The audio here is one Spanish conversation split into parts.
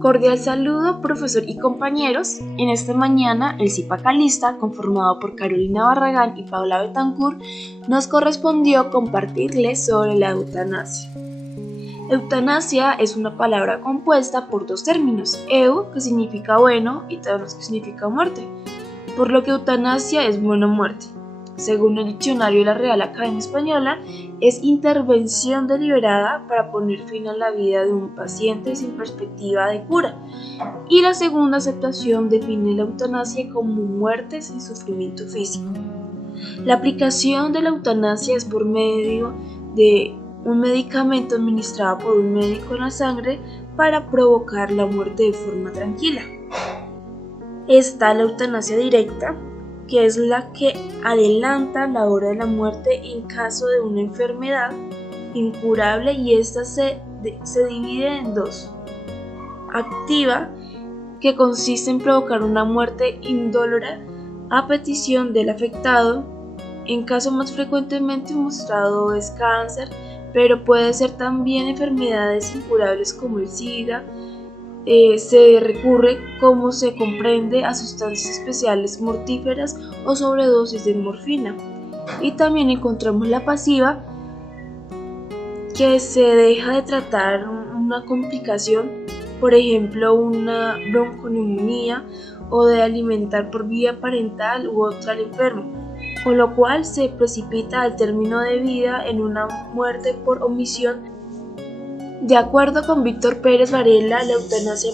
Cordial saludo, profesor y compañeros. En esta mañana, el Cipacalista, conformado por Carolina Barragán y Paula Betancourt, nos correspondió compartirles sobre la eutanasia. Eutanasia es una palabra compuesta por dos términos, eu, que significa bueno, y tanos, que significa muerte, por lo que eutanasia es buena muerte. Según el diccionario de la Real Academia Española, es intervención deliberada para poner fin a la vida de un paciente sin perspectiva de cura. Y la segunda aceptación define la eutanasia como muerte sin sufrimiento físico. La aplicación de la eutanasia es por medio de un medicamento administrado por un médico en la sangre para provocar la muerte de forma tranquila. Está la eutanasia directa, que es la que adelanta la hora de la muerte en caso de una enfermedad incurable, y esta se divide en dos. Activa, que consiste en provocar una muerte indolora a petición del afectado. En caso más frecuentemente mostrado es cáncer, pero puede ser también enfermedades incurables como el SIDA. Se recurre, como se comprende, a sustancias especiales mortíferas o sobredosis de morfina. Y también encontramos la pasiva, que se deja de tratar una complicación, por ejemplo una bronconeumonía, o de alimentar por vía parental u otra al enfermo, con lo cual se precipita al término de vida en una muerte por omisión. De acuerdo con Víctor Pérez Varela, la eutanasia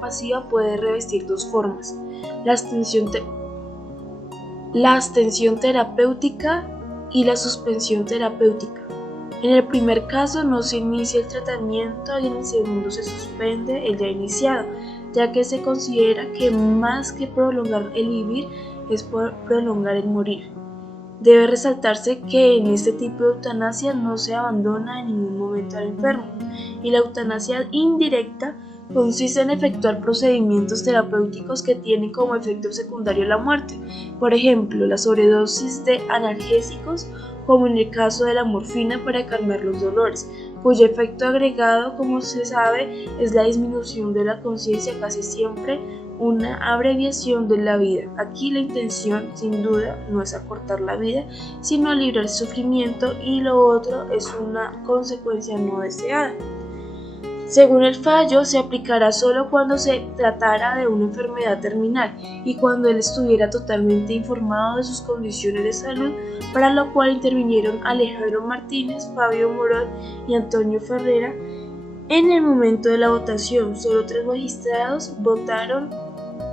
pasiva puede revestir dos formas: la abstención terapéutica y la suspensión terapéutica. En el primer caso no se inicia el tratamiento, y en el segundo se suspende el ya iniciado, ya que se considera que más que prolongar el vivir es prolongar el morir. Debe resaltarse que en este tipo de eutanasia no se abandona en ningún momento al enfermo, y la eutanasia indirecta consiste en efectuar procedimientos terapéuticos que tienen como efecto secundario la muerte, por ejemplo, la sobredosis de analgésicos, como en el caso de la morfina para calmar los dolores, cuyo efecto agregado, como se sabe, es la disminución de la conciencia, casi siempre una abreviación de la vida. Aquí la intención, sin duda, no es acortar la vida, sino aliviar el sufrimiento, y lo otro es una consecuencia no deseada. Según el fallo, se aplicará solo cuando se tratara de una enfermedad terminal y cuando él estuviera totalmente informado de sus condiciones de salud, para lo cual intervinieron Alejandro Martínez, Fabio Morón y Antonio Ferrera. En el momento de la votación, solo 3 magistrados votaron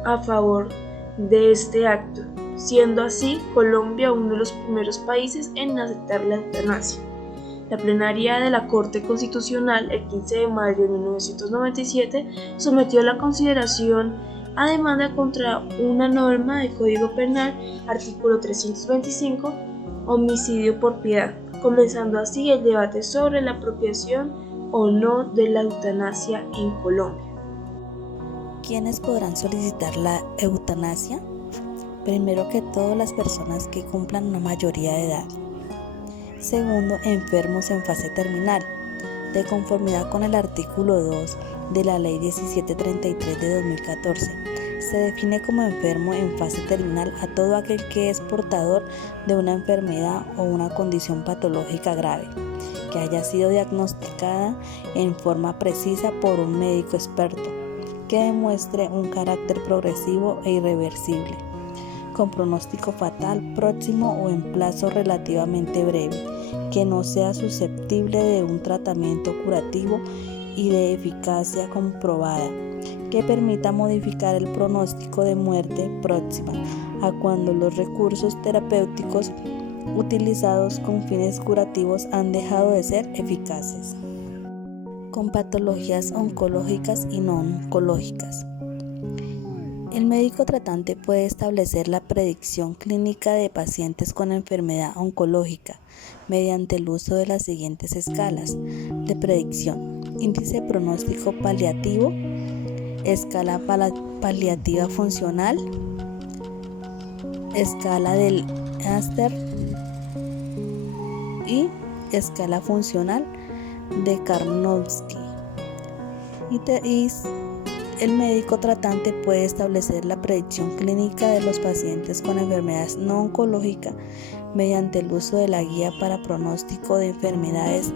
a favor de este acto, siendo así Colombia uno de los primeros países en aceptar la eutanasia. La plenaria de la Corte Constitucional, el 15 de mayo de 1997, sometió a la consideración a demanda contra una norma del Código Penal, artículo 325, homicidio por piedad, comenzando así el debate sobre la apropiación o no de la eutanasia en Colombia. ¿Quiénes podrán solicitar la eutanasia? Primero que todo, las personas que cumplan una mayoría de edad. Segundo, enfermos en fase terminal. De conformidad con el artículo 2 de la Ley 1733 de 2014, se define como enfermo en fase terminal a todo aquel que es portador de una enfermedad o una condición patológica grave, que haya sido diagnosticada en forma precisa por un médico experto, que demuestre un carácter progresivo e irreversible, con pronóstico fatal próximo o en plazo relativamente breve, que no sea susceptible de un tratamiento curativo y de eficacia comprobada, que permita modificar el pronóstico de muerte próxima a cuando los recursos terapéuticos utilizados con fines curativos han dejado de ser eficaces. Con patologías oncológicas y no oncológicas. El médico tratante puede establecer la predicción clínica de pacientes con enfermedad oncológica mediante el uso de las siguientes escalas de predicción: índice pronóstico paliativo, escala paliativa funcional, escala del Aster, y escala funcional de Karnofsky. Y el médico tratante puede establecer la predicción clínica de los pacientes con enfermedades no oncológicas mediante el uso de la guía para pronóstico de enfermedades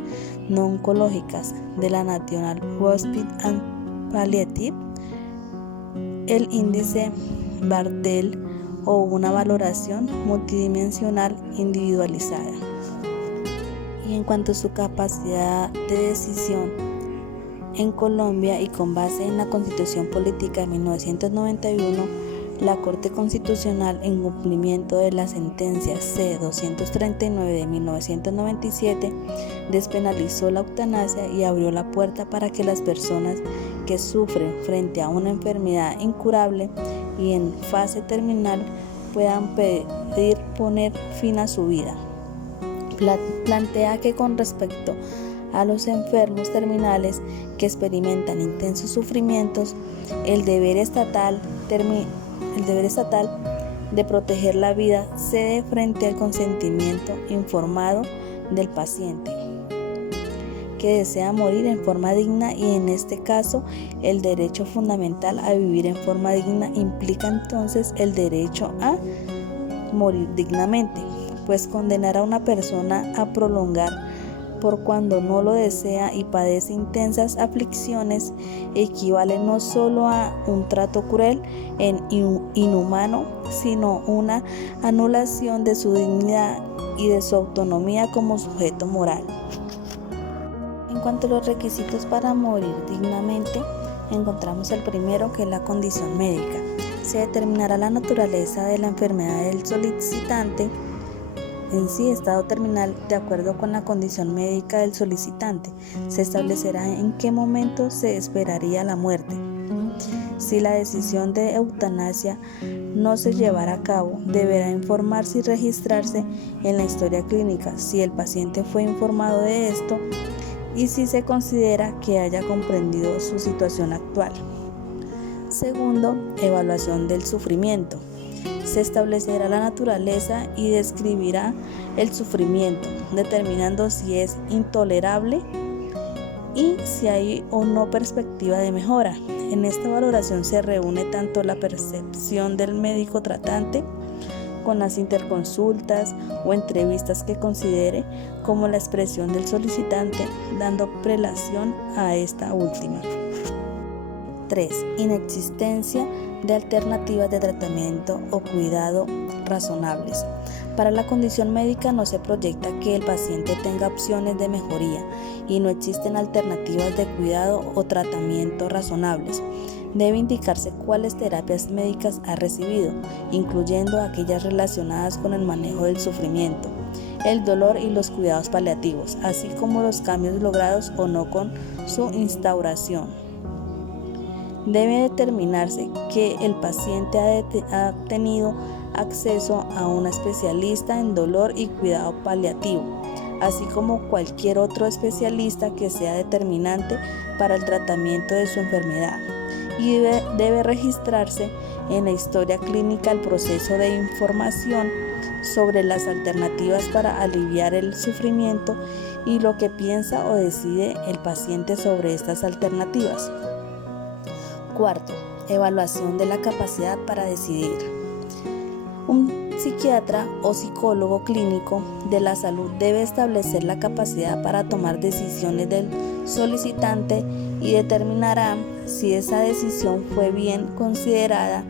no oncológicas de la National Hospital and Palliative, el índice Barthel o una valoración multidimensional individualizada. Y en cuanto a su capacidad de decisión, en Colombia y con base en la Constitución Política de 1991, la Corte Constitucional, en cumplimiento de la sentencia C-239 de 1997, despenalizó la eutanasia y abrió la puerta para que las personas que sufren frente a una enfermedad incurable y en fase terminal puedan pedir poner fin a su vida. Plantea que con respecto a los enfermos terminales que experimentan intensos sufrimientos, el deber estatal de proteger la vida cede frente al consentimiento informado del paciente que desea morir en forma digna, y en este caso el derecho fundamental a vivir en forma digna implica entonces el derecho a morir dignamente, pues condenar a una persona a prolongar por cuando no lo desea y padece intensas aflicciones equivale no solo a un trato cruel e inhumano, sino una anulación de su dignidad y de su autonomía como sujeto moral. En cuanto a los requisitos para morir dignamente, encontramos el primero, que es la condición médica. Se determinará la naturaleza de la enfermedad del solicitante en sí, estado terminal, de acuerdo con la condición médica del solicitante. Se establecerá en qué momento se esperaría la muerte. Si la decisión de eutanasia no se llevara a cabo, deberá informarse y registrarse en la historia clínica si el paciente fue informado de esto y si se considera que haya comprendido su situación actual. Segundo, evaluación del sufrimiento. Se establecerá la naturaleza y describirá el sufrimiento, determinando si es intolerable y si hay o no perspectiva de mejora. En esta valoración se reúne tanto la percepción del médico tratante con las interconsultas o entrevistas que considere, como la expresión del solicitante, dando prelación a esta última. 3. Inexistencia de alternativas de tratamiento o cuidado razonables. Para la condición médica no se proyecta que el paciente tenga opciones de mejoría y no existen alternativas de cuidado o tratamiento razonables. Debe indicarse cuáles terapias médicas ha recibido, incluyendo aquellas relacionadas con el manejo del sufrimiento, el dolor y los cuidados paliativos, así como los cambios logrados o no con su instauración. Debe determinarse que el paciente ha tenido acceso a un especialista en dolor y cuidado paliativo, así como cualquier otro especialista que sea determinante para el tratamiento de su enfermedad, y debe registrarse en la historia clínica el proceso de información sobre las alternativas para aliviar el sufrimiento y lo que piensa o decide el paciente sobre estas alternativas. Cuarto, evaluación de la capacidad para decidir. Un psiquiatra o psicólogo clínico de la salud debe establecer la capacidad para tomar decisiones del solicitante y determinará si esa decisión fue bien considerada.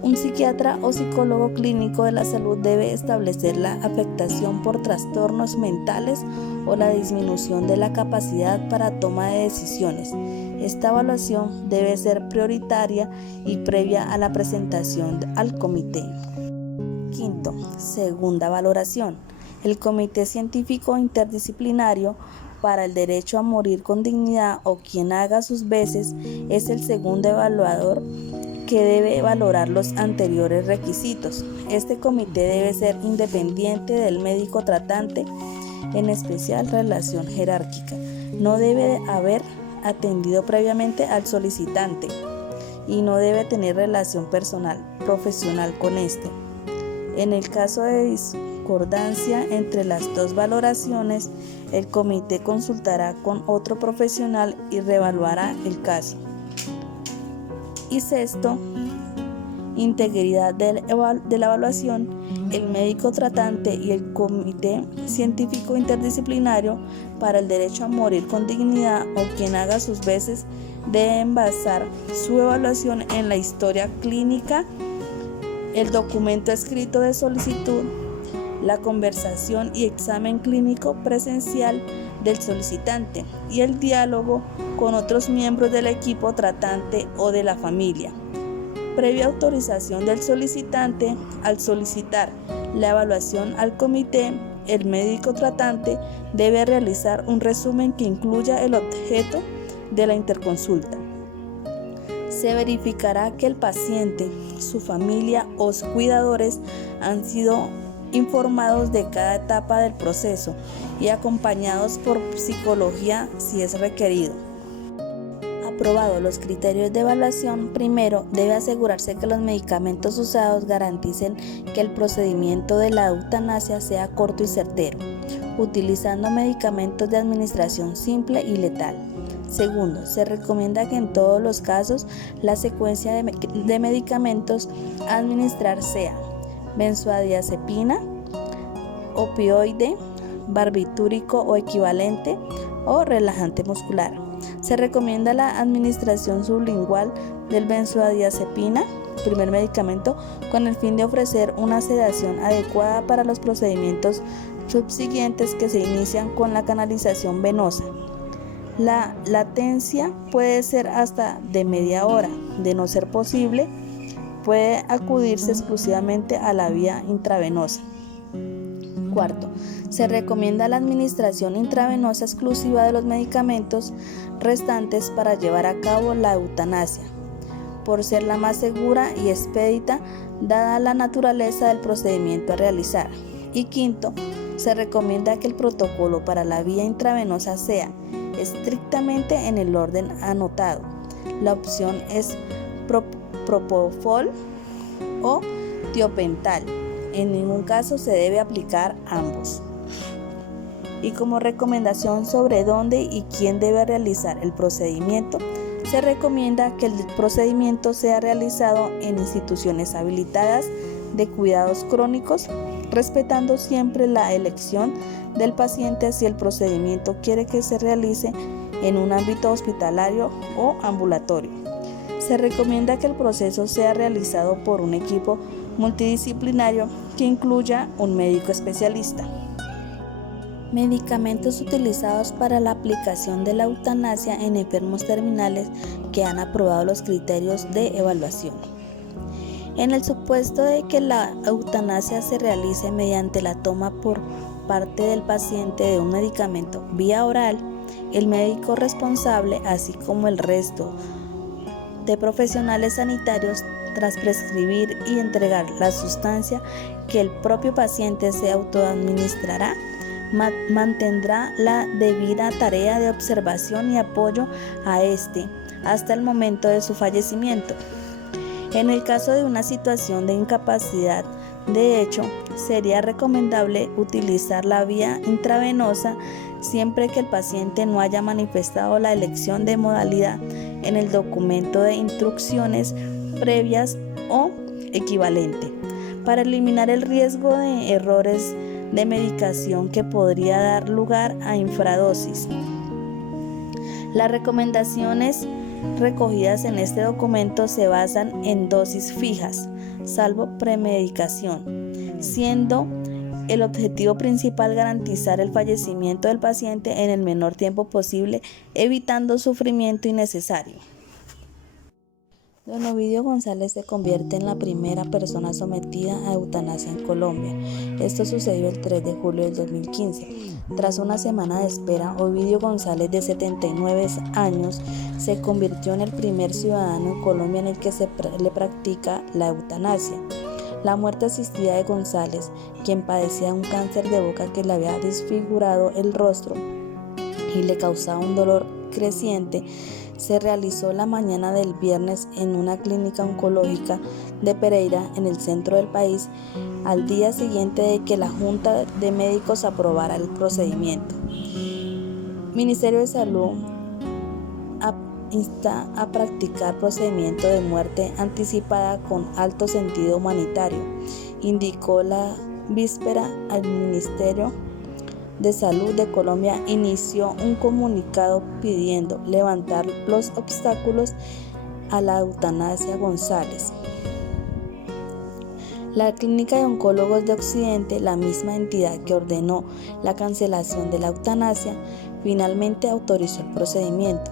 Un psiquiatra o psicólogo clínico de la salud debe establecer la afectación por trastornos mentales o la disminución de la capacidad para toma de decisiones. Esta evaluación debe ser prioritaria y previa a la presentación al comité. Quinto, segunda valoración. El Comité Científico Interdisciplinario para el Derecho a Morir con Dignidad, o quien haga sus veces, es el segundo evaluador que debe valorar los anteriores requisitos. Este comité debe ser independiente del médico tratante, en especial relación jerárquica. No debe haber atendido previamente al solicitante y no debe tener relación personal, profesional con este. En el caso de concordancia entre las dos valoraciones, el comité consultará con otro profesional y reevaluará el caso. Y sexto, integridad de la evaluación. El médico tratante y el comité científico interdisciplinario para el derecho a morir con dignidad o quien haga sus veces deben basar su evaluación en la historia clínica, el documento escrito de solicitud, la conversación y examen clínico presencial del solicitante y el diálogo con otros miembros del equipo tratante o de la familia. Previa autorización del solicitante, al solicitar la evaluación al comité, el médico tratante debe realizar un resumen que incluya el objeto de la interconsulta. Se verificará que el paciente, su familia o sus cuidadores han sido informados de cada etapa del proceso y acompañados por psicología si es requerido. Aprobados los criterios de evaluación, primero debe asegurarse que los medicamentos usados garanticen que el procedimiento de la eutanasia sea corto y certero, utilizando medicamentos de administración simple y letal. Segundo, se recomienda que en todos los casos la secuencia de medicamentos a administrar sea benzodiazepina, opioide, barbitúrico o equivalente o relajante muscular. Se recomienda la administración sublingual del benzodiazepina, primer medicamento, con el fin de ofrecer una sedación adecuada para los procedimientos subsiguientes que se inician con la canalización venosa. La latencia puede ser hasta de media hora. De no ser posible, puede acudirse exclusivamente a la vía intravenosa. Cuarto, se recomienda la administración intravenosa exclusiva de los medicamentos restantes para llevar a cabo la eutanasia, por ser la más segura y expedita dada la naturaleza del procedimiento a realizar. Y quinto, se recomienda que el protocolo para la vía intravenosa sea estrictamente en el orden anotado. La opción es propofol o tiopental. En ningún caso se debe aplicar ambos. Y como recomendación sobre dónde y quién debe realizar el procedimiento, se recomienda que el procedimiento sea realizado en instituciones habilitadas de cuidados crónicos, respetando siempre la elección del paciente si el procedimiento quiere que se realice en un ámbito hospitalario o ambulatorio. Se recomienda que el proceso sea realizado por un equipo multidisciplinario que incluya un médico especialista. Medicamentos utilizados para la aplicación de la eutanasia en enfermos terminales que han aprobado los criterios de evaluación. En el supuesto de que la eutanasia se realice mediante la toma por parte del paciente de un medicamento vía oral, el médico responsable, así como el resto de profesionales sanitarios, tras prescribir y entregar la sustancia que el propio paciente se autoadministrará, mantendrá la debida tarea de observación y apoyo a este hasta el momento de su fallecimiento. En el caso de una situación de incapacidad, de hecho, sería recomendable utilizar la vía intravenosa siempre que el paciente no haya manifestado la elección de modalidad en el documento de instrucciones previas o equivalente, para eliminar el riesgo de errores de medicación que podría dar lugar a infradosis. Las recomendaciones recogidas en este documento se basan en dosis fijas, salvo premedicación, siendo el objetivo principal garantizar el fallecimiento del paciente en el menor tiempo posible, evitando sufrimiento innecesario. Don Ovidio González se convierte en la primera persona sometida a eutanasia en Colombia. Esto sucedió el 3 de julio del 2015. Tras una semana de espera, Ovidio González, de 79 años, se convirtió en el primer ciudadano en Colombia en el que se le practica la eutanasia. La muerte asistida de González, quien padecía un cáncer de boca que le había desfigurado el rostro y le causaba un dolor creciente, se realizó la mañana del viernes en una clínica oncológica de Pereira, en el centro del país, al día siguiente de que la Junta de Médicos aprobara el procedimiento. Ministerio de Salud insta a practicar procedimiento de muerte anticipada con alto sentido humanitario, indicó la víspera. Al Ministerio de Salud de Colombia inició un comunicado pidiendo levantar los obstáculos a la eutanasia. González. La Clínica de Oncólogos de Occidente, la misma entidad que ordenó la cancelación de la eutanasia, finalmente autorizó el procedimiento.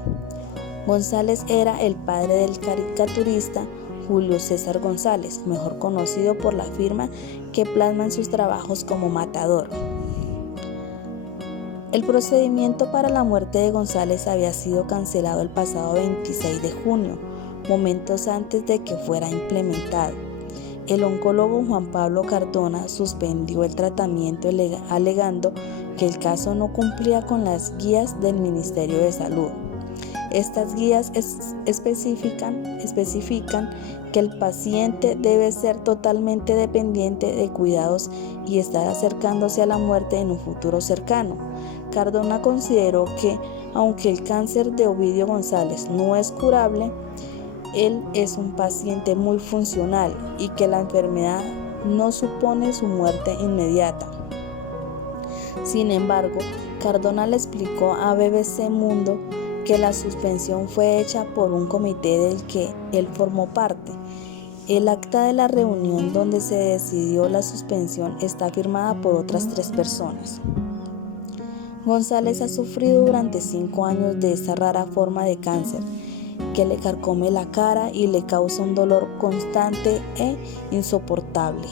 González era el padre del caricaturista Julio César González, mejor conocido por la firma que plasma en sus trabajos como Matador. El procedimiento para la muerte de González había sido cancelado el pasado 26 de junio, momentos antes de que fuera implementado. El oncólogo Juan Pablo Cardona suspendió el tratamiento alegando que el caso no cumplía con las guías del Ministerio de Salud. Estas guías especifican que el paciente debe ser totalmente dependiente de cuidados y estar acercándose a la muerte en un futuro cercano. Cardona consideró que, aunque el cáncer de Ovidio González no es curable, él es un paciente muy funcional y que la enfermedad no supone su muerte inmediata. Sin embargo, Cardona le explicó a BBC Mundo que la suspensión fue hecha por un comité del que él formó parte. El acta de la reunión donde se decidió la suspensión está firmada por otras 3 personas. González ha sufrido durante 5 años de esta rara forma de cáncer que le carcome la cara y le causa un dolor constante e insoportable.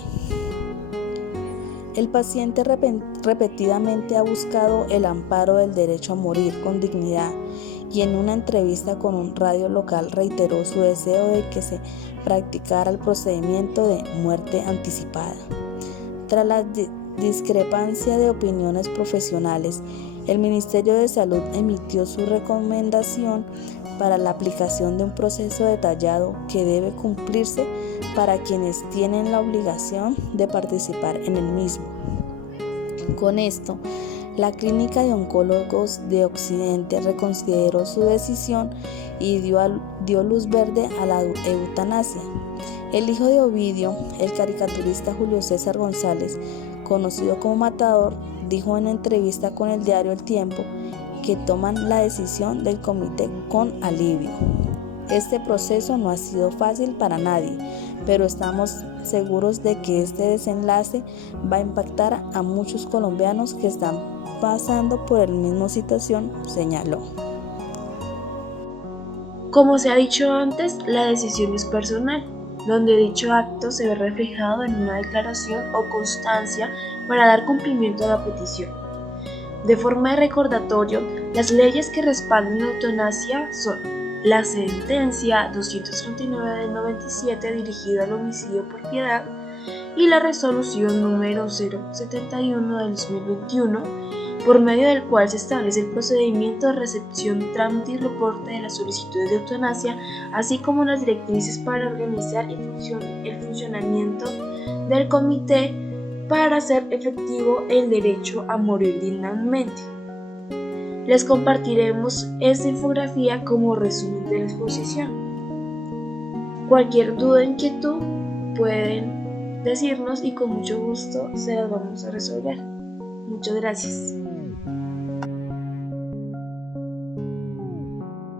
El paciente repetidamente ha buscado el amparo del derecho a morir con dignidad y en una entrevista con un radio local reiteró su deseo de que se practicara el procedimiento de muerte anticipada. Tras la discrepancia de opiniones profesionales, el Ministerio de Salud emitió su recomendación para la aplicación de un proceso detallado que debe cumplirse para quienes tienen la obligación de participar en el mismo. Con esto, la Clínica de Oncólogos de Occidente reconsideró su decisión y dio luz verde a la eutanasia. El hijo de Ovidio, el caricaturista Julio César González, conocido como Matador, dijo en entrevista con el diario El Tiempo que toman la decisión del comité con alivio. Este proceso no ha sido fácil para nadie, pero estamos seguros de que este desenlace va a impactar a muchos colombianos que están pasando por la misma situación, señaló. Como se ha dicho antes, la decisión es personal, donde dicho acto se ve reflejado en una declaración o constancia para dar cumplimiento a la petición. De forma de recordatorio, las leyes que respaldan la eutanasia son la Sentencia 239 del 97 dirigida al homicidio por piedad y la Resolución número 071 del 2021, por medio del cual se establece el procedimiento de recepción, trámite y reporte de las solicitudes de eutanasia, así como las directrices para organizar el funcionamiento del comité para hacer efectivo el derecho a morir dignamente. Les compartiremos esta infografía como resumen de la exposición. Cualquier duda o inquietud pueden decirnos y con mucho gusto se las vamos a resolver. Muchas gracias.